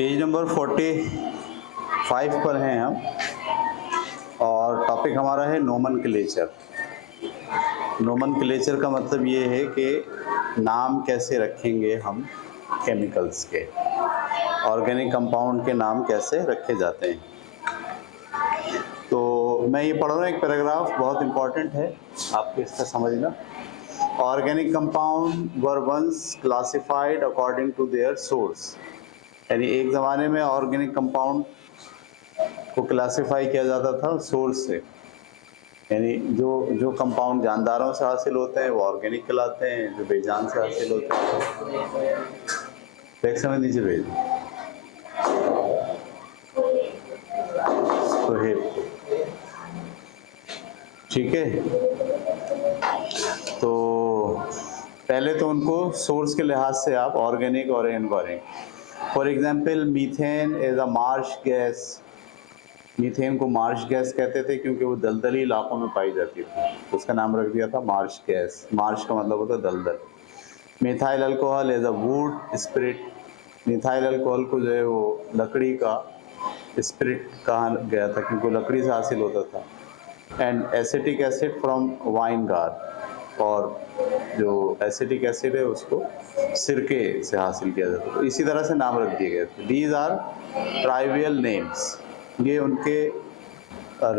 Page number 45 पर हैं हम और टॉपिक हमारा है नोमेनक्लेचर। नोमेनक्लेचर का मतलब ये है कि नाम कैसे रखेंगे हम केमिकल्स के, ऑर्गेनिक कंपाउंड के नाम कैसे रखे जाते हैं। तो मैं ये पढ़ रहा हूँ एक पैराग्राफ, बहुत इम्पोर्टेंट है आपको इसका समझना। Organic compound were once classified according to their source, यानी एक ज़माने में ऑर्गेनिक कंपाउंड को क्लासिफाई किया जाता था सोर्स से, यानी जो कंपाउंड जानदारों से हासिल होते हैं वो ऑर्गेनिक कहलाते हैं, जो बेजान से हासिल होते हैं बैक समय नीचे भेज तो है। ठीक है, तो पहले तो उनको सोर्स के लिहाज से आप ऑर्गेनिक और inorganic, for example methane is a Marsh gas. Methane को मार्श गैस कहते थे क्योंकि वो दलदली इलाकों में पाई जाती थी, उसका नाम रख दिया था मार्श गैस। मार्श का मतलब होता है दलदल। Methyl alcohol is a would spirit. Methyl alcohol को जो है वो लकड़ी का स्पिरिट कहा गया था क्योंकि लकड़ी से हासिल होता था। एंड एसिटिक एसिड फ्रॉम वाइनगार, और जो एसिटिक एसिड है उसको सिरके से हासिल किया जाता है। तो इसी तरह से नाम रख दिए गए थे। दीज आर ट्राइवियल नेम्स, ये उनके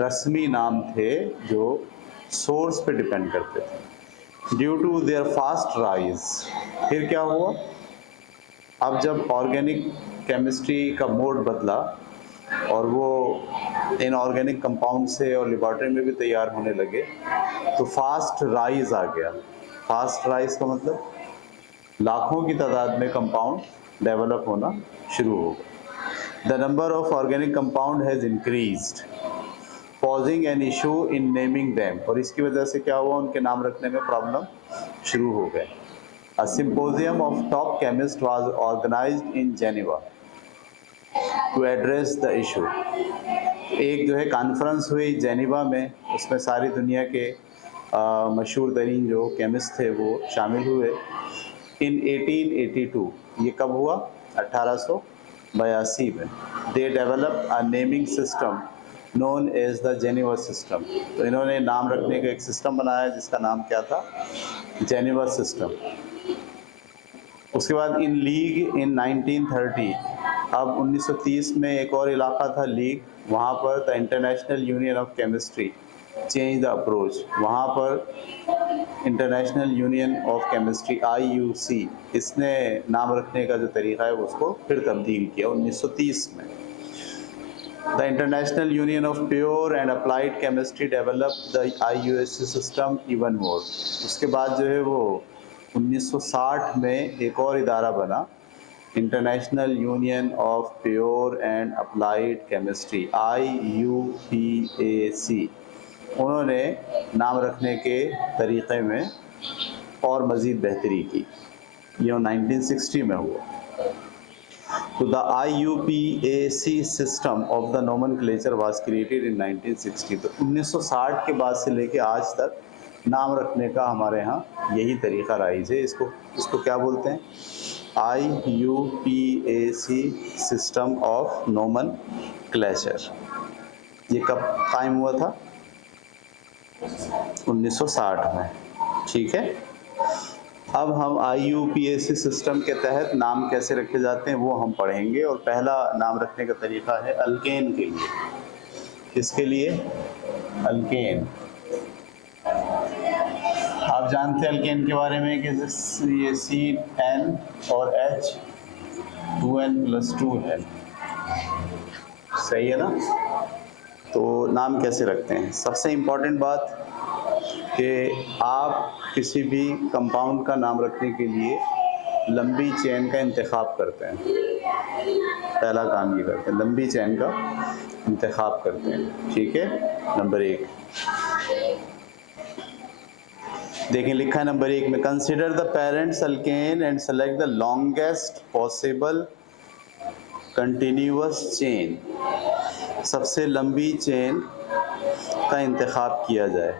रस्मी नाम थे जो सोर्स पे डिपेंड करते थे। Due to their fast rise, फिर क्या हुआ, अब जब ऑर्गेनिक केमिस्ट्री का मोड बदला और वो इनऑर्गेनिक कंपाउंड से और लेबॉर्ट्री में भी तैयार होने लगे, तो फास्ट राइज आ गया। फास्ट राइज का मतलब लाखों की तादाद में कंपाउंड डेवलप होना शुरू हो गया। The number of organic compound has increased, pausing an issue in naming them, और इसकी वजह से क्या हुआ, उनके नाम रखने में प्रॉब्लम शुरू हो गए। A symposium of top chemist was organised in Geneva to address the issue. एक जो है कॉन्फ्रेंस हुई जेनेवा में, उसमें सारी दुनिया के मशहूर तरीन जो केमिस्ट थे वो शामिल हुए। इन 1882, ये कब हुआ, 1882 में। They develop a naming system known as the Geneva system. तो इन्होंने नाम रखने का एक सिस्टम बनाया जिसका नाम क्या था, जेनेवा सिस्टम। उसके बाद इन लीग इन 1930, अब 1930 में एक और इलाका था लीग, वहाँ पर the international union of chemistry change the approach. वहाँ पर international union of chemistry IUC, इसने नाम रखने का जो तरीका है उसको फिर तब्दील किया 1930 में। The international union of pure and applied chemistry develop the IUC system even more. उसके बाद जो है वो 1960 में एक और इदारा बना, international union of pure and applied chemistry IUPAC। उन्होंने नाम रखने के तरीक़े में और मज़ीद बेहतरी की। ये 1960 में हुआ। तो the IUPAC system of the nomenclature was created in 1960। तो 1960 के बाद से लेके आज तक नाम रखने का हमारे यहाँ यही तरीका राइज है। इसको क्या बोलते हैं, IUPAC सिस्टम ऑफ नोमेनक्लेचर। ये कब कायम हुआ था, 1960 में। ठीक है, अब हम IUPAC सिस्टम के तहत नाम कैसे रखे जाते हैं वो हम पढ़ेंगे। और पहला नाम रखने का तरीका है अल्केन के लिए। किसके लिए, अल्केन। आप जानते हैं अल्केन के बारे में कि ये CN और H 2N+2 है, सही है ना। तो नाम कैसे रखते हैं, सबसे इम्पोर्टेंट बात कि आप किसी भी कंपाउंड का नाम रखने के लिए लंबी चेन का इंतखाब करते हैं। पहला काम ये करते हैं, लंबी चेन का इंतखाब करते हैं। ठीक है, नंबर 1 देखिए लिखा है नंबर 1 में, consider the parents alkane and select the longest possible continuous chain. सबसे लंबी चेन का इंतखाब किया जाए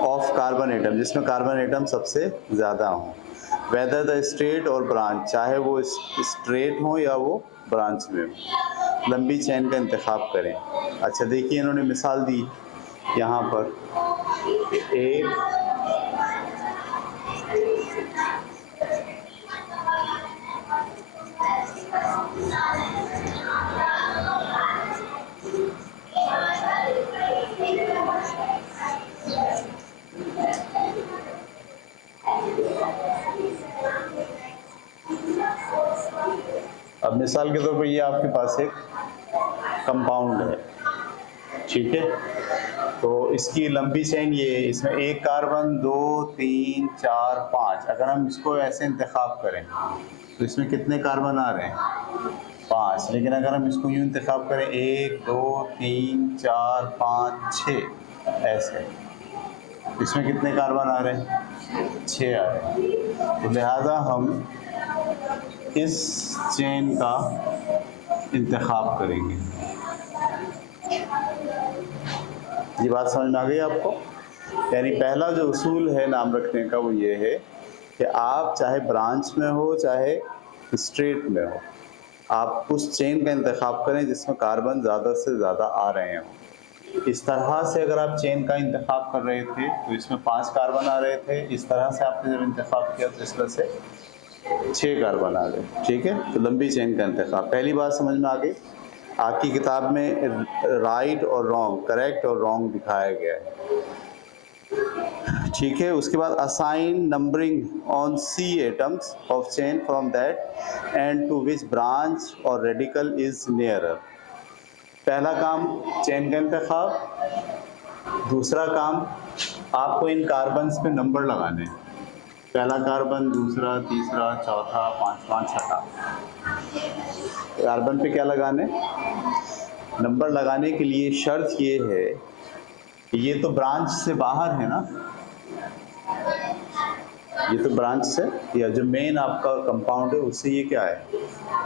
ऑफ कार्बन एटम, जिसमें कार्बन एटम सबसे ज़्यादा हों। वेदर द स्ट्रेट और ब्रांच, चाहे वो स्ट्रेट हो या वो ब्रांच में हो, लंबी चेन का इंतखाब करें। अच्छा देखिए इन्होंने मिसाल दी यहाँ पर, एक अब मिसाल के तौर पर ये आपके पास एक कंपाउंड है, ठीक है, तो इसकी लंबी चेन ये है, इसमें एक कार्बन, 2, 3, 4, 5, अगर हम इसको ऐसे इंतखाब करें तो इसमें कितने कार्बन आ रहे हैं? 5। लेकिन अगर हम इसको यूँ इंतखाब करें 1, 2, 3, 4, 5, 6 ऐसे, इसमें कितने कार्बन आ रहे हैं? 6 आ रहे हैं। तो लिहाजा हम इस चेन का इंतखाब करेंगे। ये बात समझ में आ गई आपको? यानी पहला जो उसूल है नाम रखने का वो ये है कि आप चाहे ब्रांच में हो चाहे स्ट्रेट में हो, आप उस चेन का इंतखाब करें जिसमें कार्बन ज़्यादा से ज़्यादा आ रहे हों। इस तरह से अगर आप चेन का इंतखाब कर रहे थे तो इसमें 5 कार्बन आ रहे थे, इस तरह से आपने जब इंतखाब किया तो इसमें से 6 कार्बन आ गए, ठीक है। तो लंबी चेन का इंतखाब, पहली बात समझ में आ गई। आपकी किताब में राइट और रॉन्ग, करेक्ट और रॉन्ग दिखाया गया है, ठीक है। उसके बाद assign numbering on C atoms of chain from that end to which branch or radical is nearer. पहला काम चेन का इंतखाब, दूसरा काम आपको इन कार्बन्स पे नंबर लगाने हैं, पहला कार्बन, दूसरा, तीसरा, चौथा, पांचवा, छठा। कार्बन पे क्या लगाने? नंबर लगाने के लिए शर्त ये है कि ये तो ब्रांच से बाहर है ना, ये तो ब्रांच से, या जो मेन आपका कंपाउंड है उससे ये क्या है?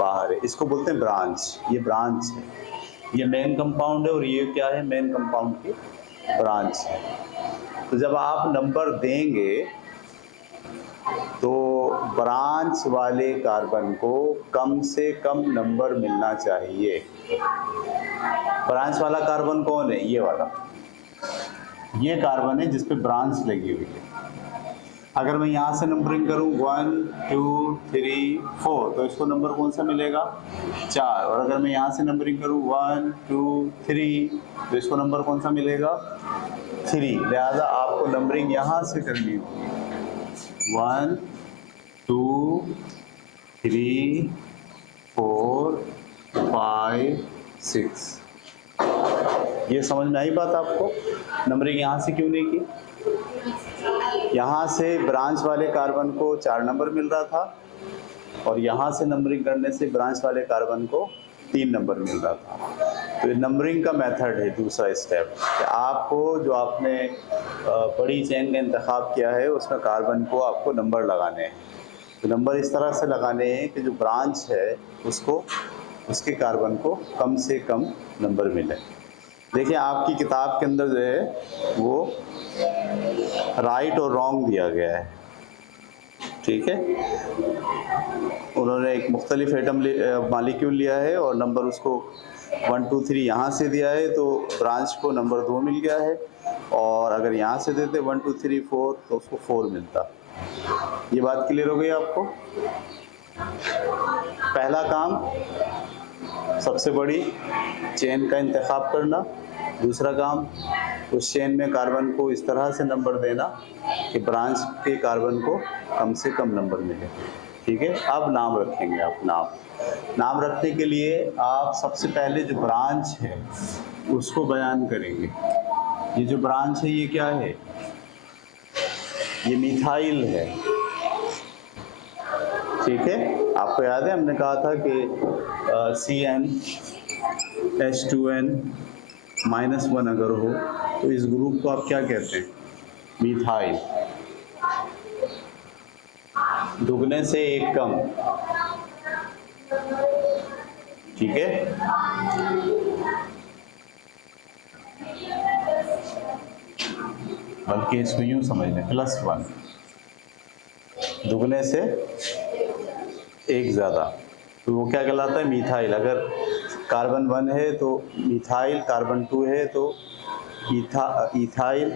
बाहर है। इसको बोलते हैं ब्रांच, ये ब्रांच है, ये मेन कंपाउंड है और ये क्या है? मेन कंपाउंड की ब्रांच है। तो जब आप नंबर देंगे तो ब्रांच वाले कार्बन को कम से कम नंबर मिलना चाहिए। ब्रांच वाला कार्बन कौन है? ये वाला, ये कार्बन है जिस पे ब्रांच लगी हुई है। अगर मैं यहाँ से नंबरिंग करूँ 1, 2, 3, 4 तो इसको नंबर कौन सा मिलेगा? 4। और अगर मैं यहाँ से नंबरिंग करूँ 1, 2, 3 तो इसको नंबर कौन सा मिलेगा? 3। लिहाजा आपको नंबरिंग यहाँ से करनी होगी, 1, 2, 3, 4, 5, 6। ये समझ में आई बात आपको? नंबरिंग यहाँ से क्यों नहीं की? यहाँ से ब्रांच वाले कार्बन को 4 नंबर मिल रहा था और यहाँ से नंबरिंग करने से ब्रांच वाले कार्बन को 3 नंबर मिल रहा था। तो ये नंबरिंग का मेथड है, दूसरा स्टेप, कि आपको जो आपने बड़ी चेन का इंतखाब किया है उसमें कार्बन को आपको नंबर लगाने हैं। तो नंबर इस तरह से लगाने हैं कि जो ब्रांच है उसको, उसके कार्बन को कम से कम नंबर मिले। देखिए आपकी किताब के अंदर जो है वो राइट और रॉन्ग दिया गया है, ठीक है। उन्होंने एक मुख्तलिफ एटम मालिक्यूल लिया है और नंबर उसको 1, 2, 3 यहाँ से दिया है तो ब्रांच को नंबर 2 मिल गया है, और अगर यहाँ से देते 1, 2, 3, 4 तो उसको 4 मिलता। ये बात क्लियर हो गई आपको? पहला काम सबसे बड़ी चेन का इंतखाब करना, दूसरा काम उस चेन में कार्बन को इस तरह से नंबर देना कि ब्रांच के कार्बन को कम से कम नंबर मिले, ठीक है। अब नाम रखेंगे आप। नाम रखने के लिए आप सबसे पहले जो ब्रांच है उसको बयान करेंगे। ये जो ब्रांच है ये क्या है? ये मिथाइल है, ठीक है। आपको याद है हमने कहा था कि CnH2n-1 अगर हो तो इस ग्रुप को आप क्या कहते हैं? मिथाइल। दुगने से एक कम, ठीक है। बल्कि इसको यूं समझ लें +1। दुगने से एक ज़्यादा, तो वो क्या कहलाता है? मीथाइल। अगर कार्बन 1 है तो मिथाइल, कार्बन 2 है तो इथाइल,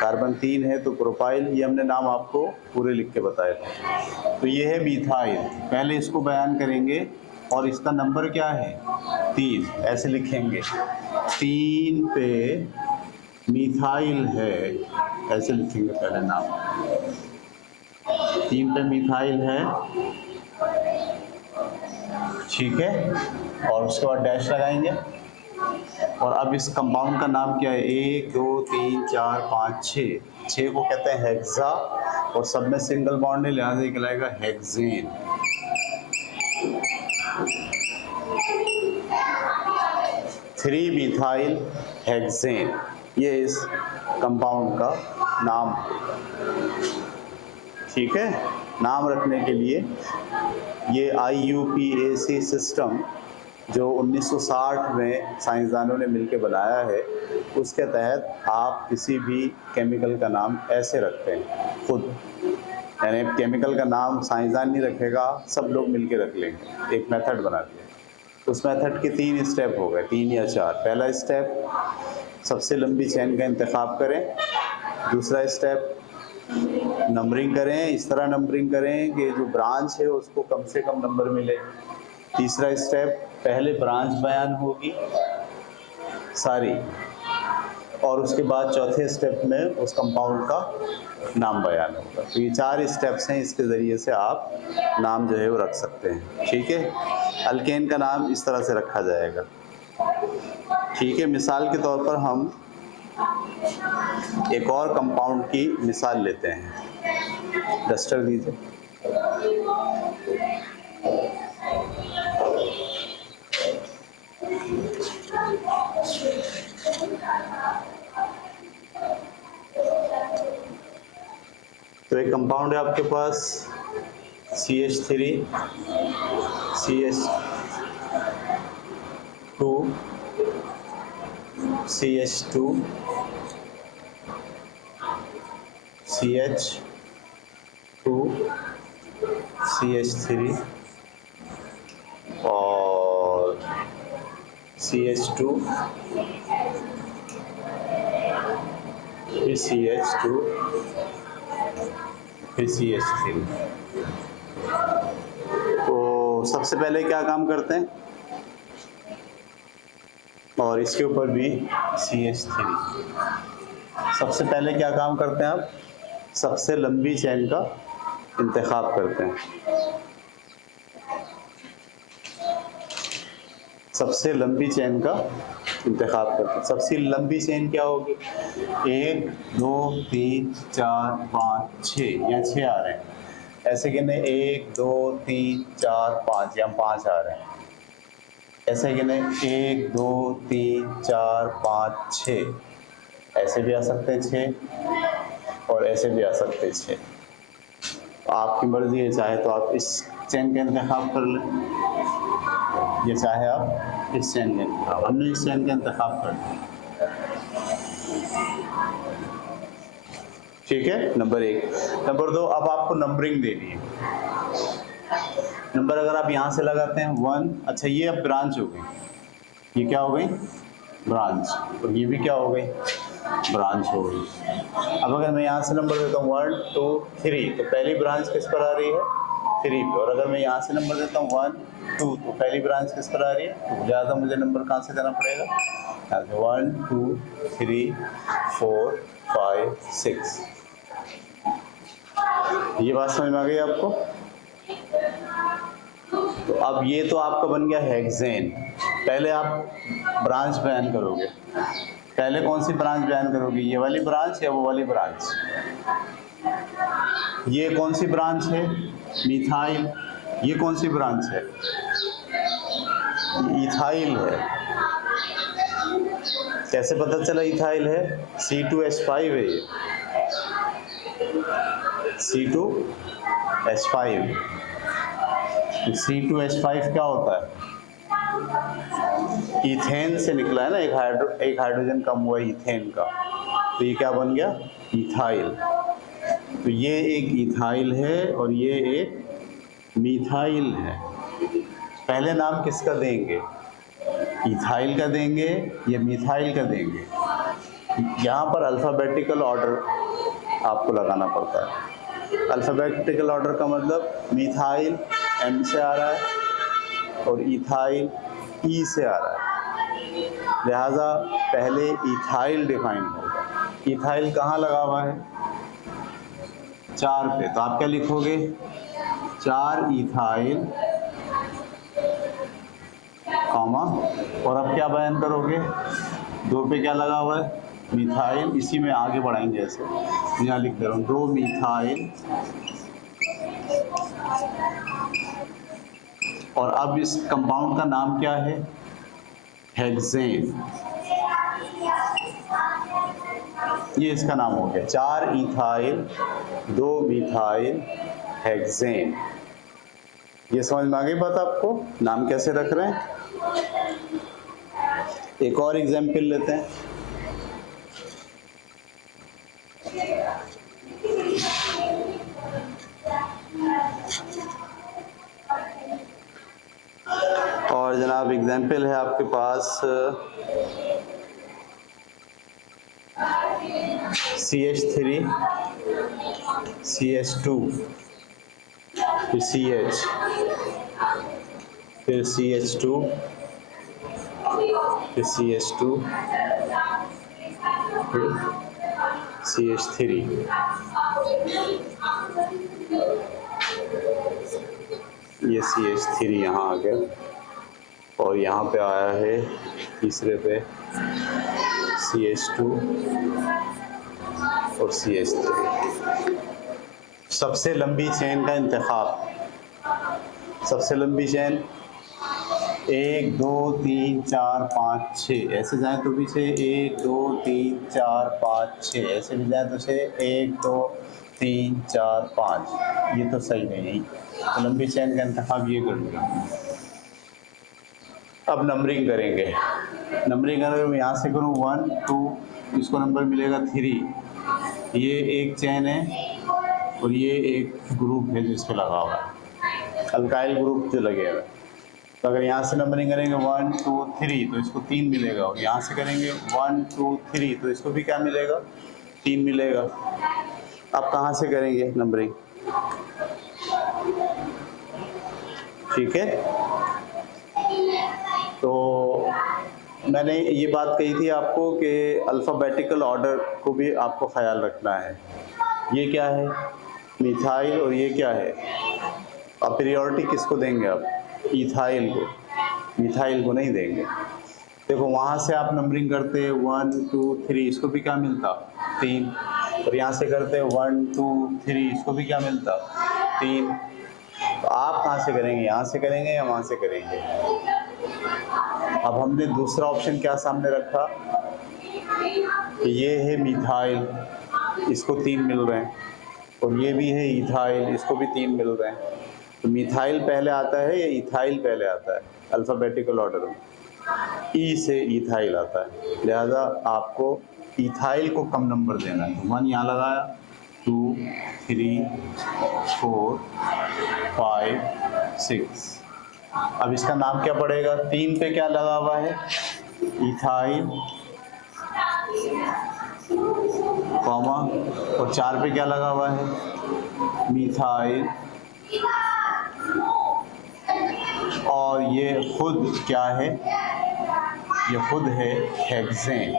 कार्बन 3 है तो प्रोपाइल। ये हमने नाम आपको पूरे लिख के बताए थे। तो ये है मिथाइल। पहले इसको बयान करेंगे और इसका नंबर क्या है? 3, ऐसे लिखेंगे 3 पे मिथाइल है, ऐसे लिखेंगे पहले नाम। 3 पे मिथाइल है, ठीक है, और उसके बाद डैश लगाएंगे। और अब इस कंपाउंड का नाम क्या है? 1 2 3 4 5 6, 6 को कहते हैं हेक्सा, और सब में सिंगल बॉन्ड है, लिहाजा ये कहलाएगा हेक्सेन। 3 मिथाइल हेक्सेन, ये इस कंपाउंड का नाम है, ठीक है। नाम रखने के लिए ये IUPAC सिस्टम जो 1960 में साइंसदानों ने मिलकर बनाया है, उसके तहत आप किसी भी केमिकल का नाम ऐसे रखते हैं खुद, यानी केमिकल का नाम साइंसदान नहीं रखेगा, सब लोग मिलकर रख लेंगे, एक मेथड बना दिया। उस मेथड के 3 स्टेप हो गए, 3 या 4। पहला स्टेप, सबसे लंबी चेन का इंतखाब करें। दूसरा स्टेप, नंबरिंग करें, इस तरह नंबरिंग करें कि जो ब्रांच है उसको कम से कम नंबर मिले। तीसरा स्टेप, पहले ब्रांच बयान होगी सारी, और उसके बाद चौथे स्टेप में उस कंपाउंड का नाम बयान होगा। तो ये 4 स्टेप्स हैं, इसके ज़रिए से आप नाम जो है वो रख सकते हैं, ठीक है। अल्केन का नाम इस तरह से रखा जाएगा, ठीक है। मिसाल के तौर पर हम एक और कंपाउंड की मिसाल लेते हैं। डस्टर दीजिए। तो एक कंपाउंड है आपके पास CH3, CH2, CH2, CH2, CH3 और CH2, फिर CH2, फिर CH3। तो सबसे पहले क्या काम करते हैं, और इसके ऊपर भी CH3। सबसे पहले क्या काम करते हैं आप? सबसे लंबी चेन का इंतखाब करते हैं। सबसे लंबी चेन का इंतखाब करते हैं। सबसे लंबी चेन क्या होगी? 1 2 3 4 5 6, यहाँ 6 आ रहे हैं, ऐसे गिने 1 2 3 4 5, यहाँ 5 आ रहे हैं, ऐसे गिने 1 2 3 4 5 6, ऐसे भी आ सकते हैं 6, और ऐसे भी आ सकते हैं 6। आपकी मर्जी है, चाहे तो आप इस चेन का इंतखाब कर लें, ये चाहे आप इस चेन का इंतखाब। हमने इस चेन का इंतखाब कर लिया, ठीक है। नंबर 1। नंबर 2, अब आपको नंबरिंग देनी है। नंबर अगर आप यहाँ से लगाते हैं 1, अच्छा ये अब ब्रांच हो गई, ये क्या हो गई? ब्रांच। और ये भी क्या हो गई? ब्रांच हो गई। अब अगर मैं यहाँ से नंबर देता हूँ 1 2 3, तो पहली ब्रांच किस पर आ रही है? 3 पे। और अगर मैं यहाँ से नंबर देता हूँ 1 2, तो पहली ब्रांच किस पर आ रही है? 2। लिहाजा मुझे नंबर कहाँ से देना पड़ेगा? 1 2 3 4 5 6। ये बात समझ में आ गई आपको? तो अब ये तो आपका बन गया हेक्सेन। पहले आप ब्रांच बयान करोगे, पहले कौन सी ब्रांच बयान करोगे? ये वाली ब्रांच या वो वाली ब्रांच? ये कौन सी ब्रांच है? मिथाइल। ये कौन सी ब्रांच है? इथाइल है। कैसे पता चला इथाइल है? C2H5 है ये, C2H5। C2H5 क्या होता है? इथेन से निकला है ना, एक हाइड्रोजन कम हुआ इथेन का, तो ये क्या बन गया? इथाइल। तो ये एक इथाइल है और ये एक मीथाइल है। पहले नाम किसका देंगे, इथाइल का देंगे या मीथाइल का देंगे? यहाँ पर अल्फ़ाबेटिकल ऑर्डर आपको लगाना पड़ता है। अल्फ़ाबेटिकल ऑर्डर का मतलब मीथाइल एम से आ रहा है और इथाइल ई से आ रहा है, लिहाजा पहले इथाइल डिफाइन होगा। इथाइल कहाँ लगा हुआ है, 4 पे, तो आप क्या लिखोगे, 4 इथाइल कॉमा, और अब क्या बयान करोगे, 2 पे क्या लगा हुआ है, मिथाइल। इसी में आगे बढ़ाएंगे, ऐसे यहाँ लिख दे रहा हूँ 2 मिथाइल, और अब इस कंपाउंड का नाम क्या है, हेक्सेन। ये इसका नाम हो गया, 4 इथाइल 2 मिथाइल हेक्सेन। ये समझ में आ गई बात आपको, नाम कैसे रख रहे हैं। एक और एग्जाम्पल लेते हैं। और जनाब एग्जाम्पल है आपके पास CH3 CH2 फिर CH, फिर CH2 फिर CH2 फिर CH3। ये CH3 यहाँ आ गया और यहाँ पे आया है तीसरे पे CH2 और CH3। सबसे लंबी चेन का इंतखाब, सबसे लंबी चेन 1 2 3 4 5 6, ऐसे जाए तो भी 6, 1 2 3 4 5 6, ऐसे भी जाए तो 6, 1 2 3 4 5। ये तो सही नहीं, तो लंबी चेन का इंतखाब ये करूँगा। अब नंबरिंग करेंगे, नंबरिंग अगर मैं यहाँ से करूँ 1 2, इसको नंबर मिलेगा 3। ये एक चेन है और ये एक ग्रुप है जिस पे लगा हुआ है, अल्काइल ग्रुप जो लगे हुए। तो अगर यहाँ से नंबरिंग करेंगे 1 2 3 तो इसको 3 मिलेगा, और यहाँ से करेंगे 1 2 3 तो इसको भी क्या मिलेगा, 3 मिलेगा। अब कहाँ से करेंगे नंबरिंग, ठीक है। तो मैंने ये बात कही थी आपको कि अल्फ़ाबेटिकल ऑर्डर को भी आपको ख्याल रखना है। ये क्या है, मिथाइल, और ये क्या है, अब प्रियोरिटी किसको देंगे आप, इथाइल को, मिथाइल को नहीं देंगे। देखो वहाँ से आप नंबरिंग करते 1 2 3, इसको भी क्या मिलता, 3, और यहाँ से करते 1 2 3, इसको भी क्या मिलता, 3। तो आप कहाँ से करेंगे, यहाँ से करेंगे या वहाँ से करेंगे। अब हमने दूसरा ऑप्शन क्या सामने रखा, ये है मिथाइल, इसको 3 मिल रहे हैं, और ये भी है इथाइल, इसको भी 3 मिल रहे हैं। तो मिथाइल पहले आता है या इथाइल पहले आता है, अल्फ़ाबेटिकल ऑर्डर में ई से इथाइल आता है, लिहाजा आपको इथाइल को कम नंबर देना है। 1 यहाँ लगाया, 2 3 4 5 6। अब इसका नाम क्या पड़ेगा, 3 पे क्या लगा हुआ है, इथाइल कॉमा, और 4 पे क्या लगा हुआ है, मिथाइल, और ये खुद क्या है, ये खुद है हेक्सेन।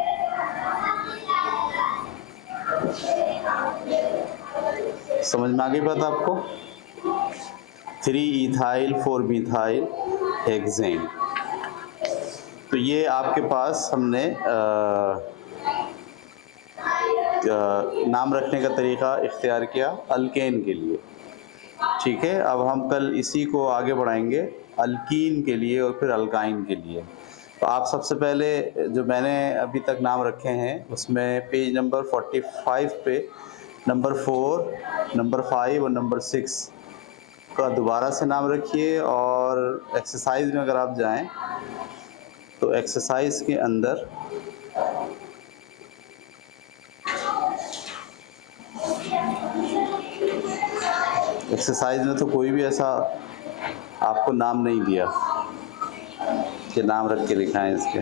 समझ में आ गई बात आपको, 3 इथाइल 4 मिथाइल हेक्सेन। तो ये आपके पास हमने नाम रखने का तरीका इख्तियार किया अल्केन के लिए, ठीक है। अब हम कल इसी को आगे बढ़ाएंगे अल्कीन के लिए और फिर अल्काइन के लिए। तो आप सबसे पहले जो मैंने अभी तक नाम रखे हैं उसमें पेज नंबर 45 पे नंबर 4, नंबर 5 और नंबर 6 का दोबारा से नाम रखिए। और एक्सरसाइज में अगर आप जाएं तो एक्सरसाइज के अंदर एक्सरसाइज में तो कोई भी ऐसा आपको नाम नहीं दिया कि नाम रख के लिखाएं इसके।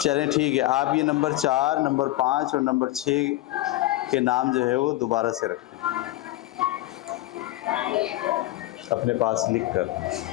चलें ठीक है, आप ये नंबर 4, नंबर 5 और नंबर 6 के नाम जो है वो दोबारा से रखें अपने पास लिख कर।